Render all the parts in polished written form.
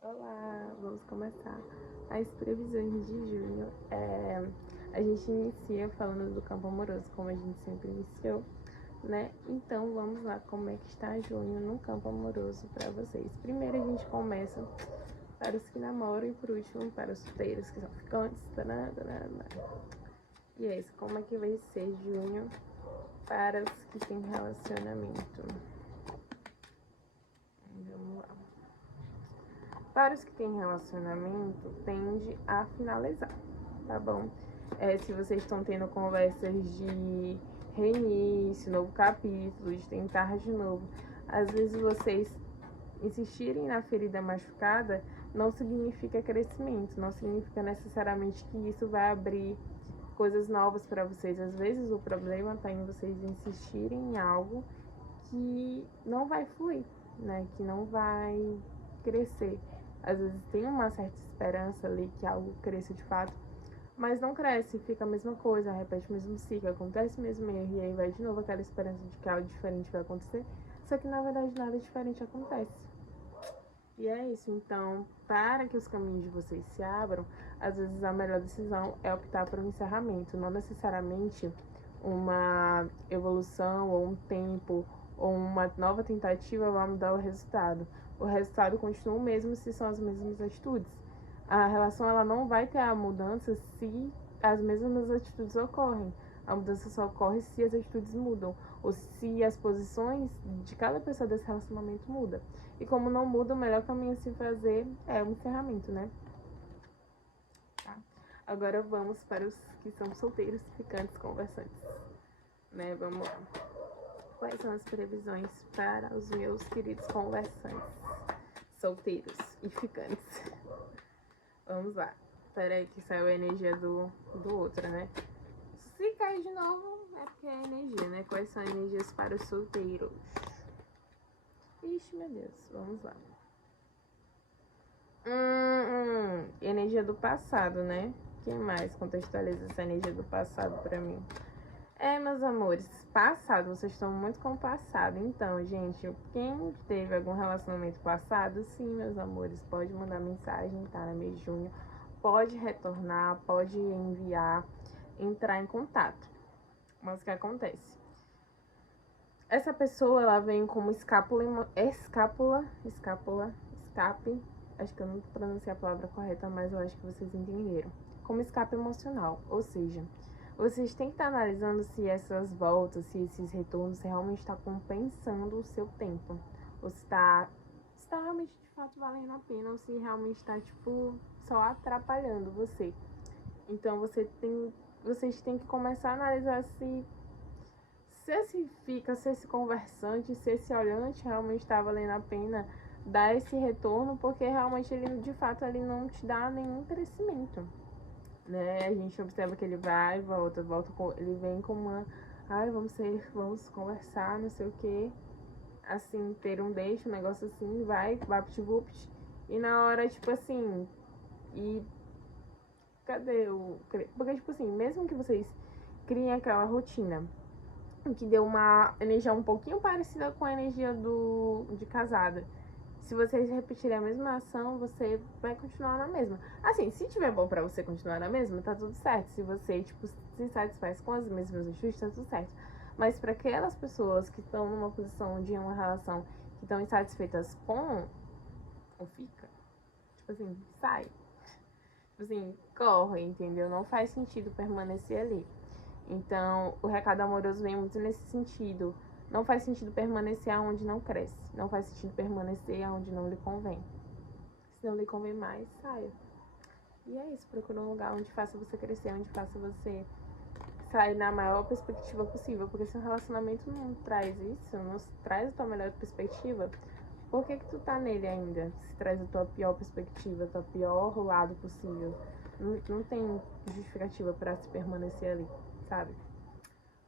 Olá, vamos começar as previsões de junho. A gente inicia falando do campo amoroso, como a gente sempre iniciou, né? Então vamos lá, como é que está junho no campo amoroso para vocês. Primeiro a gente começa para os que namoram e por último para os solteiros que são ficantes. E é isso, como é que vai ser junho para os que têm relacionamento? Vamos lá. Para os que têm relacionamento, tende a finalizar, tá bom? Se vocês estão tendo conversas de reinício, novo capítulo, de tentar de novo, às vezes vocês insistirem na ferida machucada não significa crescimento, não significa necessariamente que isso vai abrir coisas novas para vocês. Às vezes o problema está em vocês insistirem em algo que não vai fluir, né? Que não vai crescer. Às vezes tem uma certa esperança ali que algo cresça de fato, mas não cresce, fica a mesma coisa, repete o mesmo ciclo, acontece o mesmo erro, e aí vai de novo aquela esperança de que algo diferente vai acontecer, só que na verdade nada diferente acontece. E é isso, então, para que os caminhos de vocês se abram, às vezes a melhor decisão é optar por um encerramento, não necessariamente uma evolução ou um tempo ou uma nova tentativa vai mudar o resultado. O resultado continua o mesmo se são as mesmas atitudes. A relação ela não vai ter a mudança se as mesmas atitudes ocorrem. A mudança só ocorre se as atitudes mudam ou se as posições de cada pessoa desse relacionamento muda. E como não muda, o melhor caminho a se fazer é o encerramento, né? Tá? Agora vamos para os que são solteiros, ficantes, conversantes, né? Vamos lá. Quais são as previsões para os meus queridos conversantes, solteiros e ficantes? Vamos lá. Peraí que saiu a energia do outro, né? Se cair de novo, é porque é energia, né? Quais são as energias para os solteiros? Ixi, meu Deus. Vamos lá. Energia do passado, né? Quem mais contextualiza essa energia do passado pra mim? Meus amores, passado, vocês estão muito com o passado. Então, gente, quem teve algum relacionamento passado, sim, meus amores, pode mandar mensagem, tá? Na mês de junho. Pode retornar, pode enviar, entrar em contato. Mas o que acontece? Essa pessoa, ela vem como escape. Acho que eu não pronunciei a palavra correta, mas eu acho que vocês entenderam. Como escape emocional, ou seja, vocês têm que estar analisando se essas voltas, se esses retornos realmente está compensando o seu tempo. Ou se tá realmente de fato valendo a pena, ou se realmente está, tipo, só atrapalhando você. Então vocês têm que começar a analisar se esse conversante, se esse olhante realmente está valendo a pena dar esse retorno, porque realmente ele de fato ele não te dá nenhum crescimento, né? A gente observa que ele vai, ele vem com uma, vamos conversar, não sei o que, assim, ter um date, um negócio assim, vai, vapt-vupt, e na hora, tipo assim, e cadê o. Porque, tipo assim, mesmo que vocês criem aquela rotina que deu uma energia um pouquinho parecida com a energia de casada. Se vocês repetirem a mesma ação, você vai continuar na mesma. Assim, se tiver bom pra você continuar na mesma, tá tudo certo. Se você, tipo, se satisfaz com as mesmas atitudes, tá tudo certo. Mas para aquelas pessoas que estão numa posição de uma relação que estão insatisfeitas com ou fica, tipo assim, sai. Tipo assim, corre, entendeu? Não faz sentido permanecer ali. Então, o recado amoroso vem muito nesse sentido. Não faz sentido permanecer aonde não cresce. Não faz sentido permanecer aonde não lhe convém. Se não lhe convém mais, saia. E é isso, procura um lugar onde faça você crescer, onde faça você sair na maior perspectiva possível. Porque se um relacionamento não traz isso, não traz a tua melhor perspectiva, por que tu tá nele ainda? Se traz a tua pior perspectiva, a tua pior lado possível. Não tem justificativa para se permanecer ali, sabe?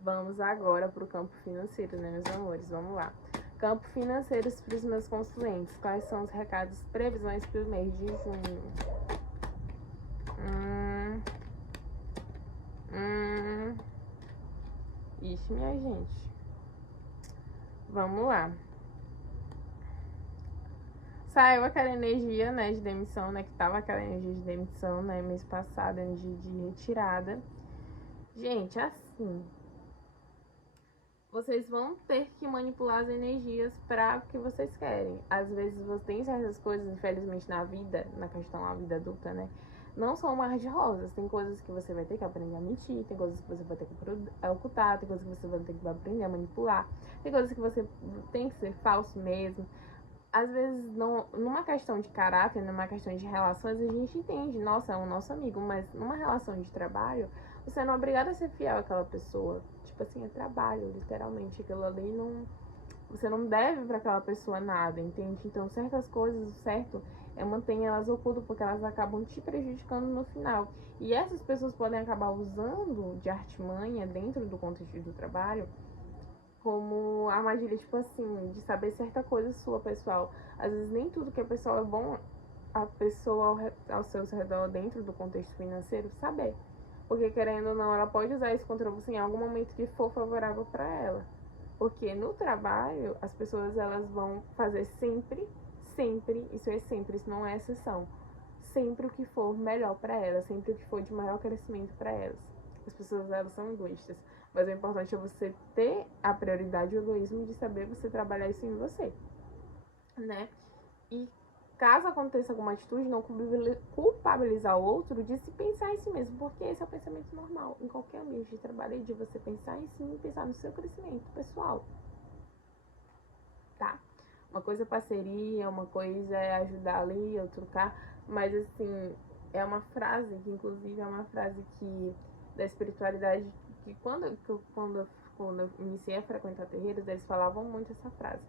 Vamos agora para o campo financeiro, né, meus amores? Vamos lá. Campo financeiro para os meus consulentes. Quais são os recados, previsões para o mês de junho? Ixi, minha gente. Vamos lá. Saiu aquela energia, né, de demissão, né, que tava aquela energia de demissão, né, mês passado, energia de retirada. Gente, assim, vocês vão ter que manipular as energias para o que vocês querem. Às vezes você tem certas coisas, infelizmente, na vida, na questão da vida adulta, né, não são mar de rosas. Tem coisas que você vai ter que aprender a mentir, tem coisas que você vai ter que ocultar, tem coisas que você vai ter que aprender a manipular, tem coisas que você tem que ser falso mesmo. Às vezes, não, numa questão de caráter, numa questão de relações, a gente entende, nossa, é um nosso amigo, mas numa relação de trabalho, você não é obrigado a ser fiel àquela pessoa. Tipo assim, é trabalho, literalmente. Aquilo ali não. Você não deve para aquela pessoa nada, entende? Então, certas coisas, o certo é manter elas ocultas, porque elas acabam te prejudicando no final. E essas pessoas podem acabar usando de artimanha dentro do contexto do trabalho como armadilha, tipo assim, de saber certa coisa sua, pessoal. Às vezes nem tudo que a pessoa é bom a pessoa ao seu redor, dentro do contexto financeiro, saber. Porque, querendo ou não, ela pode usar isso contra você em algum momento que for favorável para ela. Porque no trabalho, as pessoas elas vão fazer sempre, isso não é exceção. Sempre o que for melhor para elas, sempre o que for de maior crescimento para elas. As pessoas elas são egoístas. Mas o importante é você ter a prioridade e o egoísmo de saber você trabalhar isso em você, né? E caso aconteça alguma atitude, não culpabilizar o outro de se pensar em si mesmo, porque esse é o pensamento normal em qualquer ambiente de trabalho, de você pensar em si e pensar no seu crescimento pessoal, tá? Uma coisa é parceria, uma coisa é ajudar ali, outro cá, mas assim, é uma frase que inclusive é uma frase que da espiritualidade que quando eu iniciei a frequentar terreiros, eles falavam muito essa frase.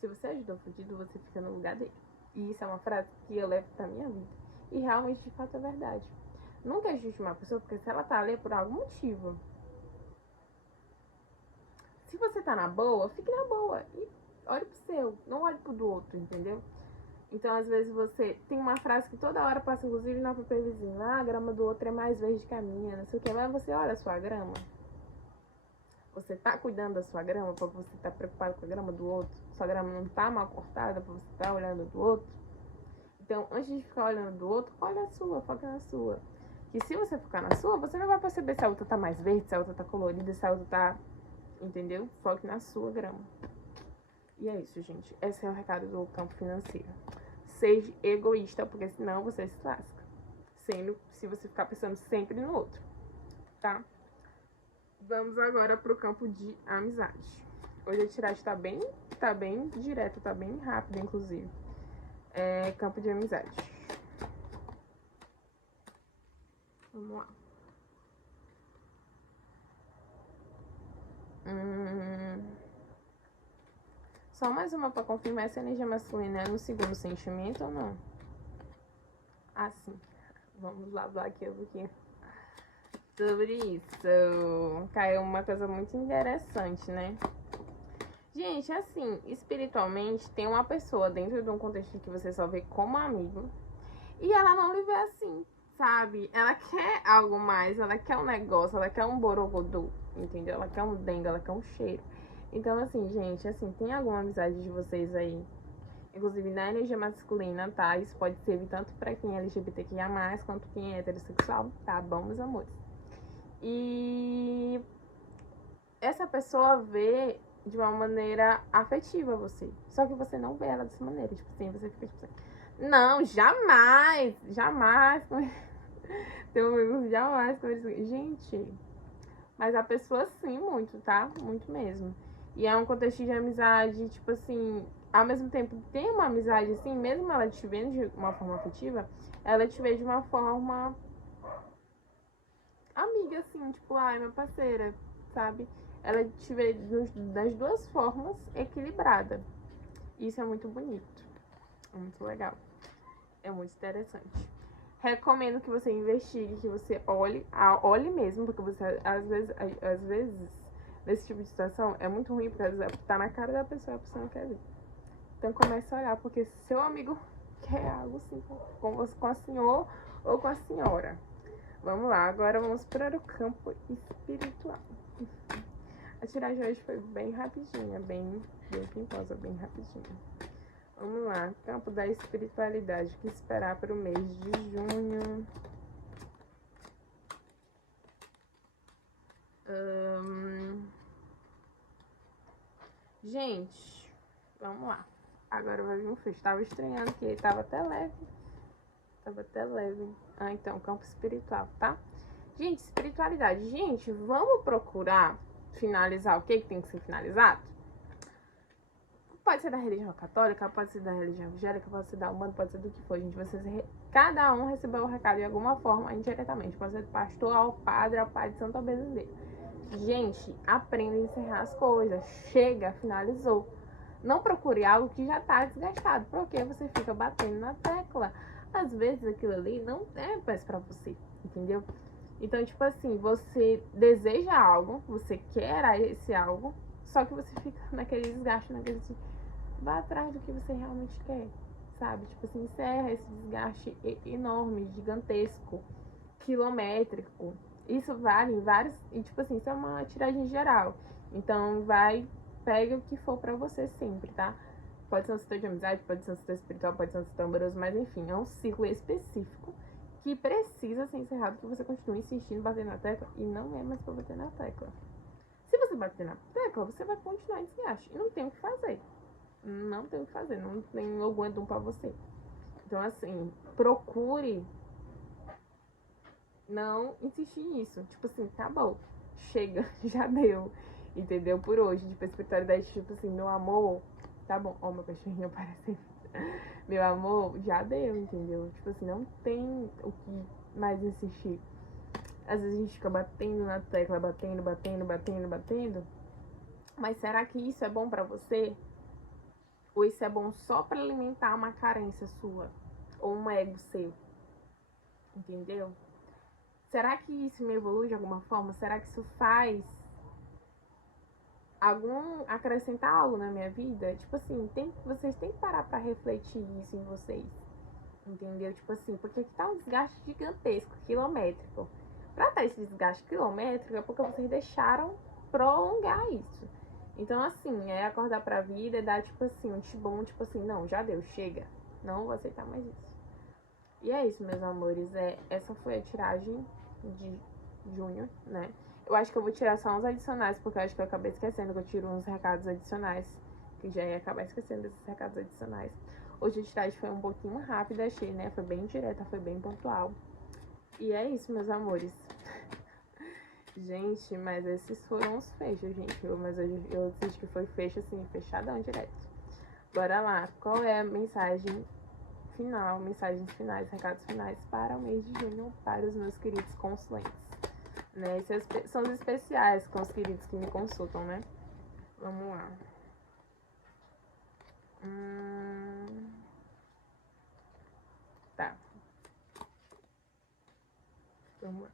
Se você ajuda o fudido, você fica no lugar dele. E isso é uma frase que eu levo pra minha vida. E realmente, de fato, é verdade. Nunca ajude uma pessoa, porque se ela tá ali é por algum motivo. Se você tá na boa, fique na boa. E olhe pro seu, não olhe pro do outro, entendeu? Então, às vezes, você tem uma frase que toda hora passa, inclusive, na própria vizinha. Ah, a grama do outro é mais verde que a minha, não sei o que. Mas você olha a sua grama. Você tá cuidando da sua grama porque você tá preocupado com a grama do outro? Sua grama não tá mal cortada porque você tá olhando do outro? Então, antes de ficar olhando do outro, olha a sua, foca na sua. E se você focar na sua, você não vai perceber se a outra tá mais verde, se a outra tá colorida, se a outra tá... Entendeu? Foque na sua grama. E é isso, gente. Esse é o recado do campo financeiro. Seja egoísta, porque senão você se lasca. Sendo se você ficar pensando sempre no outro, tá? Vamos agora pro campo de amizade. Hoje a tiragem tá bem direta, tá bem rápida, inclusive. É campo de amizade. Vamos lá. Só mais uma pra confirmar se a energia masculina é no segundo sentimento ou não. Ah, sim. Vamos lá, aqui sobre isso. Caiu uma coisa muito interessante, né? Gente, assim, espiritualmente, tem uma pessoa dentro de um contexto que você só vê como amigo e ela não lhe vê assim, sabe? Ela quer algo mais, ela quer um negócio, ela quer um borogodô, entendeu? Ela quer um dengue, ela quer um cheiro. Então, assim, gente, assim, tem alguma amizade de vocês aí, inclusive na energia masculina, tá? Isso pode servir tanto pra quem é LGBTQIA+, quanto quem é heterossexual, tá bom, meus amores? E essa pessoa vê de uma maneira afetiva você. Só que você não vê ela dessa maneira. Tipo assim, você fica tipo assim, não, jamais, jamais. Teu amigo jamais. Gente, mas a pessoa sim, muito, tá? Muito mesmo. E é um contexto de amizade, tipo assim, ao mesmo tempo tem uma amizade assim, mesmo ela te vendo de uma forma afetiva, ela te vê de uma forma amiga, assim, tipo, ai, minha parceira, sabe? Ela te vê das duas formas equilibrada. Isso é muito bonito. É muito legal. É muito interessante. Recomendo que você investigue, que você olhe mesmo, porque você, às vezes, nesse tipo de situação, é muito ruim, porque às vezes tá na cara da pessoa e a pessoa não quer ver. Então comece a olhar, porque seu amigo quer algo assim com a senhora ou com a senhora. Vamos lá, agora vamos para o campo espiritual. A tiragem hoje foi bem rapidinha, bem pimposa, bem rapidinha. Vamos lá, campo da espiritualidade, o que esperar para o mês de junho? Gente, vamos lá. Agora vai vir um fecho. Tava estranhando que tava até leve. Ah, então, campo espiritual, tá? Gente, espiritualidade. Gente, vamos procurar finalizar o que tem que ser finalizado? Pode ser da religião católica, pode ser da religião evangélica, pode ser da humana, pode ser do que for, gente. Cada um recebeu o recado de alguma forma, indiretamente. Pode ser do pastor ao padre, ao pai de santo ao benzedeiro. Gente, aprenda a encerrar as coisas. Chega, finalizou. Não procure algo que já tá desgastado, porque você fica batendo na tecla. Às vezes aquilo ali não é mais pra você, entendeu? Então, tipo assim, você deseja algo, você quer esse algo, só que você fica naquele desgaste, naquele vá atrás do que você realmente quer, sabe? Tipo assim, encerra esse desgaste enorme, gigantesco, quilométrico. Isso vale em vários. E tipo assim, isso é uma tiragem geral. Então pega o que for pra você sempre, tá? Pode ser um setor de amizade, pode ser um setor espiritual, pode ser um setor amoroso, mas enfim, é um ciclo específico que precisa ser encerrado, que você continue insistindo, batendo na tecla, e não é mais pra bater na tecla. Se você bater na tecla, você vai continuar em desgaste. E não tem o que fazer. Não tem o que fazer, não tem algum pra você. Então, assim, procure não insistir nisso. Tipo assim, tá bom, chega, já deu, entendeu? Por hoje, tipo, espiritualidade, tipo assim, meu amor, tá bom. Ó, meu cachorrinho aparecendo. Meu amor, já deu, entendeu? Tipo assim, não tem o que mais insistir. Às vezes a gente fica batendo na tecla, batendo. Mas será que isso é bom pra você? Ou isso é bom só pra alimentar uma carência sua? Ou um ego seu? Entendeu? Será que isso me evolui de alguma forma? Será que isso faz acrescentar algo na minha vida? Tipo assim, vocês têm que parar pra refletir isso em vocês. Entendeu? Tipo assim, porque aqui tá um desgaste gigantesco, quilométrico. Pra estar esse desgaste quilométrico é porque vocês deixaram prolongar isso. Então, assim, é acordar pra vida e dar, tipo assim, um tibum, tipo assim, não, já deu, chega. Não vou aceitar mais isso. E é isso, meus amores. Essa foi a tiragem de junho, né? Eu acho que eu vou tirar só uns adicionais, porque eu acho que eu acabei esquecendo que eu tiro uns recados adicionais. Que já ia acabar esquecendo desses recados adicionais. Hoje a tiragem foi um pouquinho rápida, achei, né? Foi bem direta, foi bem pontual. E é isso, meus amores. Gente, mas esses foram os fechos, gente. Mas eu assisti que foi fecho, assim, fechadão direto. Bora lá. Qual é a mensagem final, mensagens finais, recados finais para o mês de junho para os meus queridos consulentes, né? Esses são os especiais com os queridos que me consultam, né? Vamos lá. Tá. Vamos lá.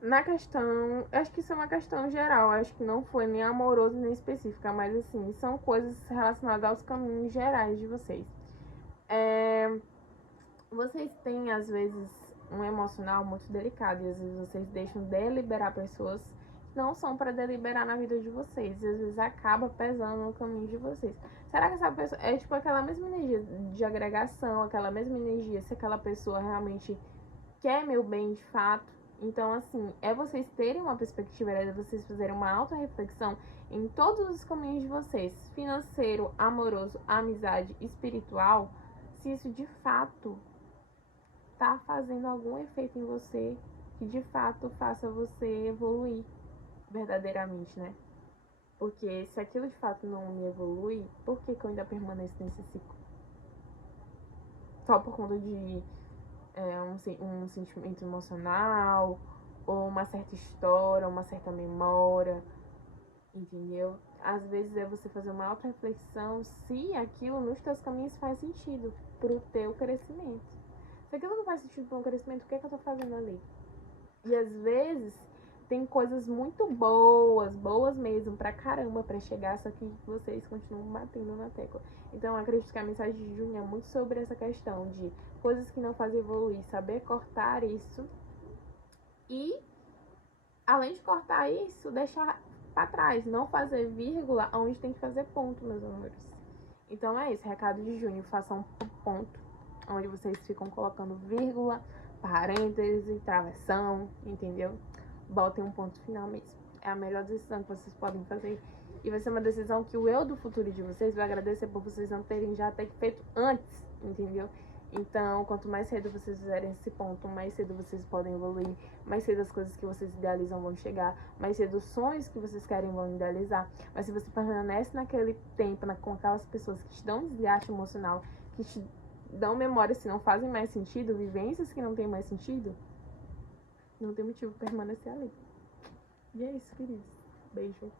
Na questão, acho que isso é uma questão geral, acho que não foi nem amoroso nem específica, mas assim, são coisas relacionadas aos caminhos gerais de vocês. Vocês têm, às vezes, um emocional muito delicado e às vezes vocês deixam deliberar pessoas que não são para deliberar na vida de vocês e às vezes acaba pesando no caminho de vocês. Será que essa pessoa é tipo aquela mesma energia de agregação, aquela mesma energia, se aquela pessoa realmente quer meu bem de fato? Então, assim, é vocês terem uma perspectiva, é vocês fazerem uma auto-reflexão em todos os caminhos de vocês, financeiro, amoroso, amizade, espiritual, se isso de fato tá fazendo algum efeito em você que de fato faça você evoluir verdadeiramente, né? Porque se aquilo de fato não me evolui, por que eu ainda permaneço nesse ciclo? Só por conta de um sentimento emocional, ou uma certa história, uma certa memória, entendeu? Às vezes é você fazer uma auto-reflexão se aquilo nos teus caminhos faz sentido pro teu crescimento. Se aquilo não faz sentido pro meu crescimento, o que é que eu tô fazendo ali? E às vezes tem coisas muito boas mesmo, pra caramba, pra chegar, só que vocês continuam batendo na tecla. Então eu acredito que a mensagem de junho é muito sobre essa questão de coisas que não fazem evoluir, saber cortar isso e, além de cortar isso, deixar pra trás, não fazer vírgula onde tem que fazer ponto, meus amores. Então é isso, recado de junho, façam um ponto, onde vocês ficam colocando vírgula, parêntese, travessão, entendeu? Botem um ponto final mesmo. É a melhor decisão que vocês podem fazer. E vai ser uma decisão que o eu do futuro de vocês vai agradecer por vocês não terem já até feito antes, entendeu? Então, quanto mais cedo vocês fizerem esse ponto, mais cedo vocês podem evoluir, mais cedo as coisas que vocês idealizam vão chegar, mais cedo os sonhos que vocês querem vão idealizar. Mas se você permanece naquele tempo, com aquelas pessoas que te dão um desgaste emocional, que te dão memórias que não fazem mais sentido, vivências que não têm mais sentido, não tem motivo para permanecer ali. E é isso, queridos. Beijo.